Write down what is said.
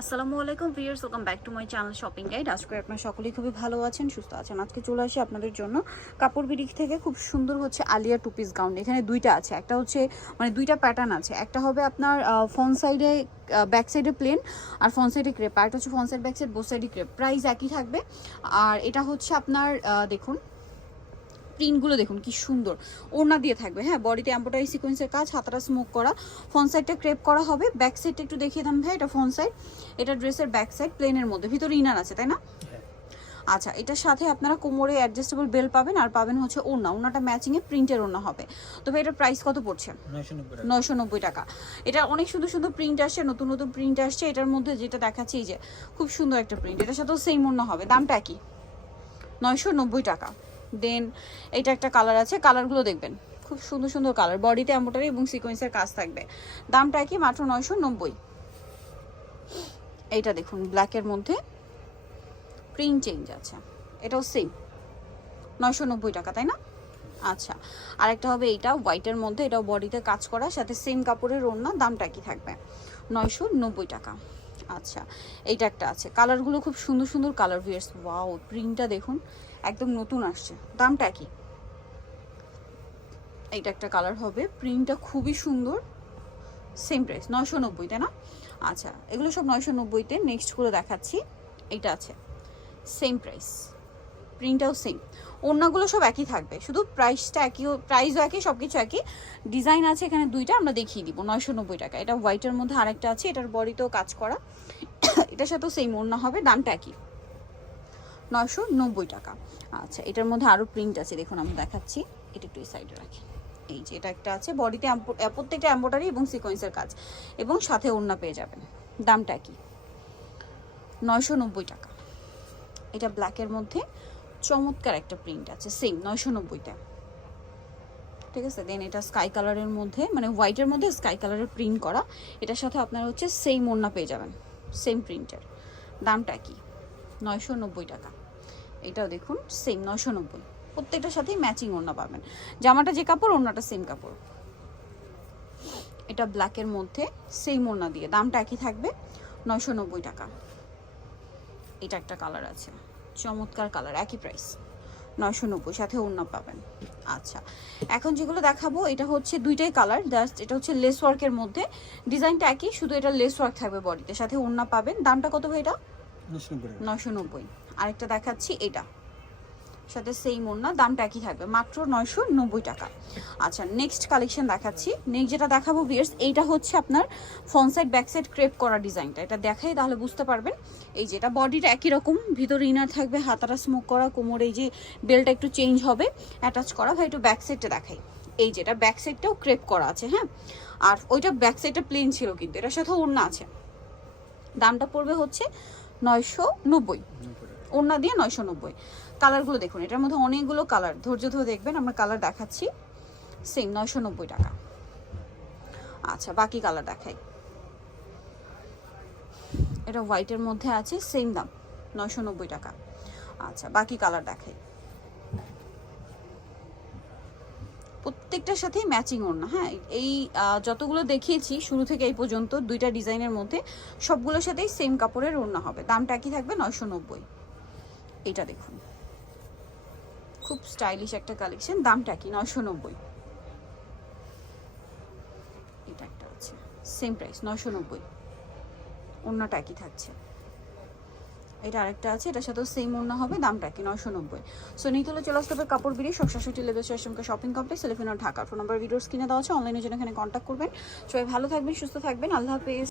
আসসালামু আলাইকুম viewers, welcome back to my channel shopping guide. আজকে আপনারা সকলেই খুবই ভালো আছেন, সুস্থ আছেন। আজকে চলে আসি আপনাদের জন্য কাপড় বিডিক থেকে। খুব সুন্দর হচ্ছে আলিয়া টু পিস গাউন এখানে দুইটা আছে। একটা হচ্ছে মানে দুইটা প্যাটার্ন আছে। একটা হবে আপনার ফ্রন্ট সাইডে ব্যাক সাইডে প্লেন আর ফ্রন্ট সাইডে ক্রেপ আর একটা হচ্ছে front side back side both সাইডে ক্রেপ প্রাইস একই থাকবে। আর এটা হচ্ছে আপনার দেখুন প্রিন্টগুলো দেখুন কি সুন্দর। ওড়না দিয়ে থাকবে হ্যাঁ? বডিতে এম্বোটারি সিকোয়েন্সের কাজ হাতাটা স্মোক করা। ফ্রন্ট সাইডটা ক্রেপ করা হবে। ব্যাক সাইডটা একটু দেখিয়ে দেন ভাই এটা ফ্রন্ট সাইড এটা ড্রেসের ব্যাক সাইড প্লেনের মধ্যে। ভিতরে ইনার আছে তাই না? আচ্ছা এটার সাথে আপনারা কোমরে অ্যাডজাস্টেবল বেল পাবেন আর পাবেন হচ্ছে ওড়না। ওড়নাটা ম্যাচিংয়ে প্রিন্টের ওড়না হবে। তবে এটার প্রাইস কত পড়ছে? নয়শো নব্বই টাকা। এটা অনেক সুন্দর সুন্দর প্রিন্ট আসছে নতুন নতুন প্রিন্ট আসছে। এটার মধ্যে যেটা দেখাচ্ছে এই যে খুব সুন্দর একটা প্রিন্ট এটার সাথেও সেম অন্য হবে। দামটা কি নয়শো নব্বই টাকা। দেন এটা একটা কালার আছে কালারগুলো দেখবেন। খুব সুন্দর সুন্দর কালার বডিতে এম্বোটারি এবং সিকোয়েন্সের কাজ থাকবে। দামটা কি? মাত্র নয়শো নব্বই। এইটা দেখুন ব্ল্যাকের মধ্যে প্রিন্ট চেঞ্জ আছে। এটাও সেম নয়শো নব্বই টাকা, তাই না? আচ্ছা আরেকটা হবে এইটা হোয়াইটের মধ্যে, এটাও বডিতে কাজ করা, সাথে সেম কাপড়ের ওড়না, দামটা কি থাকবে? নয়শো নব্বই টাকা। আচ্ছা এইটা একটা আছে। কালারগুলো খুব সুন্দর সুন্দর কালার ভিয়ার্স ওয়াও প্রিন্টটা দেখুন, একদম নতুন আসছে। দামটা কি? এইটা একটা কালার হবে প্রিন্টটা খুবই সুন্দর সেম প্রাইস নয়শো নব্বই, তাই না? আচ্ছা এগুলো সব নয়শো নব্বইতে নেক্সট দেখাচ্ছি, এইটা আছে সেম প্রাইস প্রিন্টটাও সেম ওড়নাগুলো সব একই থাকবে। শুধু প্রাইসটা একই প্রাইসও একই সব কিছু একই। ডিজাইন আছে এখানে দুইটা, আমরা দেখিয়ে দিব। নয়শো নব্বই টাকা। এটা হোয়াইটের মধ্যে আরেকটা আছে, এটার বডিতেও কাজ করা। এটার সাথেও সেম ওড়না হবে, দামটা একই। নয়শো নব্বই টাকা। আচ্ছা এটার মধ্যে আরও প্রিন্ট আছে, দেখুন আমি দেখাচ্ছি। এটা একটু এই সাইডে রাখি। এই যে, এটা একটা আছে, বডিতে প্রত্যেকটা এম্বোটারি এবং সিকোয়েন্সের কাজ। এবং সাথে ওড়না পেয়ে যাবেন। দামটা কি নয়শো নব্বই টাকা। এটা ব্ল্যাকের মধ্যে। চমৎকার একটা প্রিন্ট আছে সেম নয়শো নব্বইতে ঠিক আছে? দেন এটা স্কাই কালারের মধ্যে মানে হোয়াইটের মধ্যে স্কাই কালারের প্রিন্ট করা। এটার সাথে আপনার হচ্ছে সেম ওড়না পেয়ে যাবেন সেম প্রিন্টের দামটা কি? নয়শো নব্বই টাকা। এটাও দেখুন সেম নয়শো নব্বই। প্রত্যেকটার সাথেই ম্যাচিং ওড়না পাবেন। জামাটা যে কাপড়, ওড়নাটা সেম কাপড়। এটা ব্ল্যাকের মধ্যে সেম ওড়না দিয়ে। দামটা একই থাকবে, নয়শো নব্বই টাকা। এটা একটা কালার আছে। চমৎকার কালার একই প্রাইস নয়শো নব্বই সাথে ওড়না পাবেন। আচ্ছা এখন যেগুলো দেখাবো এটা হচ্ছে দুইটাই কালার জাস্ট এটা হচ্ছে লেস ওয়ার্কের মধ্যে। ডিজাইনটা একই শুধু এটা লেস ওয়ার্ক থাকবে বডিতে সাথে ওড়না পাবেন। দামটা কত ভাই এটা? নয়শো নব্বই টাকা। নয়শো নব্বই। আরেকটা দেখাচ্ছি এটা। সাথে সেই ওড়না দামটা একই থাকবে। মাত্র নয়শো নব্বই টাকা। আচ্ছা নেক্সট কালেকশন দেখাচ্ছি। নেক্সট যেটা দেখাবো বিয়ার্স এইটা হচ্ছে আপনার front side back side crepe করা ডিজাইনটা। এটা দেখাই তাহলে বুঝতে পারবেন। এই যে এটা বডিটা একই রকম, ভিতরে ইনার থাকবে, হাতাটা স্মোক করা, কোমর এই যে বেলটা একটু চেঞ্জ হবে অ্যাটাচ করা। ভাই, একটু ব্যাক সাইডটা দেখাই। এই যেটা ব্যাক সাইডটাও ক্রেপ করা আছে হ্যাঁ? আর ওইটা ব্যাক সাইডটা প্লেন ছিল কিন্তু, এটার সাথে ওড়না আছে। দামটা পড়বে হচ্ছে নয়শো নব্বই। ওড়না দিয়ে নয়শো নব্বই। কালারগুলো দেখুন, এটার মধ্যে অনেকগুলো কালার ধৈর্য ধরে দেখবেন, আমরা কালার দেখাচ্ছি। সেম নয়শো নব্বই টাকা। আচ্ছা বাকি কালার দেখাই। এটা হোয়াইটের মধ্যে আছে সেম দাম, নয়শো নব্বই টাকা। আচ্ছা বাকি কালার দেখাই। প্রত্যেকটার সাথেই ম্যাচিং ওড়না হ্যাঁ? এই যতগুলো দেখিয়েছি, শুরু থেকে এই পর্যন্ত দুইটা ডিজাইনের মধ্যে সবগুলোর সাথেই সেম কাপড়ের ওড়না হবে। দামটা কি থাকবে নয়শো নব্বই। এটা দেখুন। খুব স্টাইলিশ একটা কালেকশন দামটা কি? নয়শো নব্বই। এটা একটা আছে সেম প্রাইস নয়শো নব্বই। অন্যটা একই থাকছে। এটা আরেকটা আছে, এটার সাথেও সেম অন্য হবে, দামটা কি? নয়শো নব্বই। সো নিতলে চলে আসতে হবে কাপড় বিড়ি সবসাশুটি লেবেল শেষমকে শপিং কমপ্লেক্স সেলিফিনা ঢাকা। ফোন নাম্বার ভিডিওস কিনে দেওয়া আছে অনলাইনের জন্য এখানে কন্ট্যাক্ট করবেন। সবাই ভালো থাকবেন, সুস্থ থাকবেন, আল্লাহ হাফেজ।